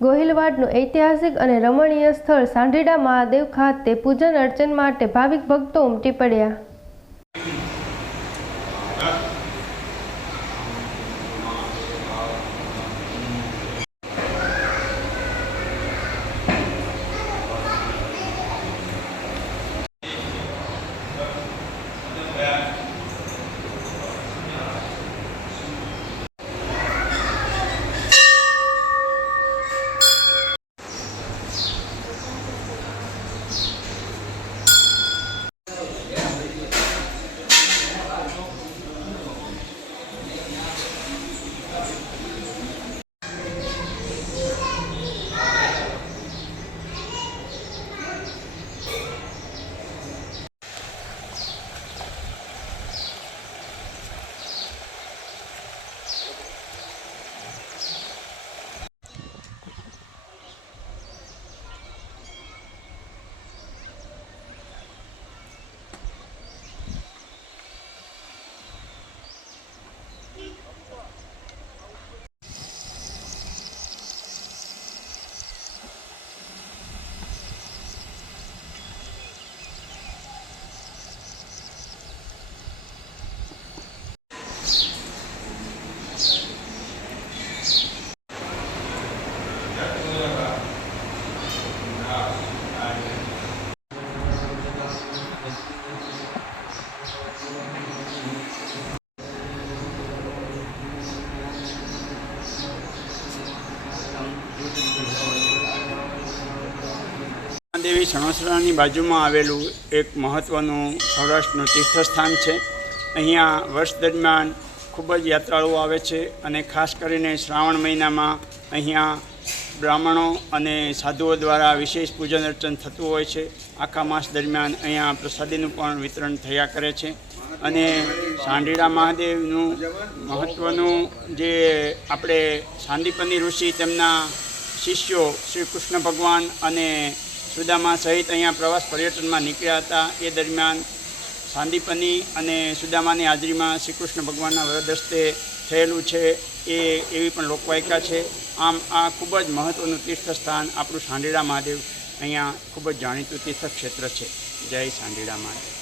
ગોહિલવાડનું ઐતિહાસિક અને રમણીય સ્થળ સાંઢીડા મહાદેવ ખાતે પૂજન અર્ચન માટે ભાવિક ભક્તો ઉમટી પડ્યા. દેવી સણોસરાની બાજુમાં આવેલું એક મહત્ત્વનું સૌરાષ્ટ્રનું તીર્થસ્થાન છે. અહીંયા વર્ષ દરમિયાન ખૂબ જ યાત્રાળુઓ આવે છે અને ખાસ કરીને શ્રાવણ મહિનામાં અહીંયા બ્રાહ્મણો અને સાધુઓ દ્વારા વિશેષ પૂજન અર્ચન થતું હોય છે. આખા માસ દરમિયાન અહીંયા પ્રસાદીનું પણ વિતરણ થયા કરે છે. અને સાંઢીડા મહાદેવનું મહત્ત્વનું જે આપણે સાંદીપની ઋષિ તેમના શિષ્યો શ્રી કૃષ્ણ ભગવાન અને સુદામા સહિત અહીંયા પ્રવાસ પર્યટનમાં નીકળ્યા હતા. એ દરમિયાન સાંદીપની અને સુદામાની હાજરીમાં શ્રી કૃષ્ણ ભગવાનના વરદસ્તે થયેલું છે એ એવી પણ લોકવાયકા છે. આમ આ ખૂબ જ મહત્ત્વનું તીર્થસ્થાન આપણું સાંડેડા મહાદેવ અહીંયા ખૂબ જ જાણીતું તીર્થક્ષેત્ર છે. જય સાંડેડા મહાદેવ.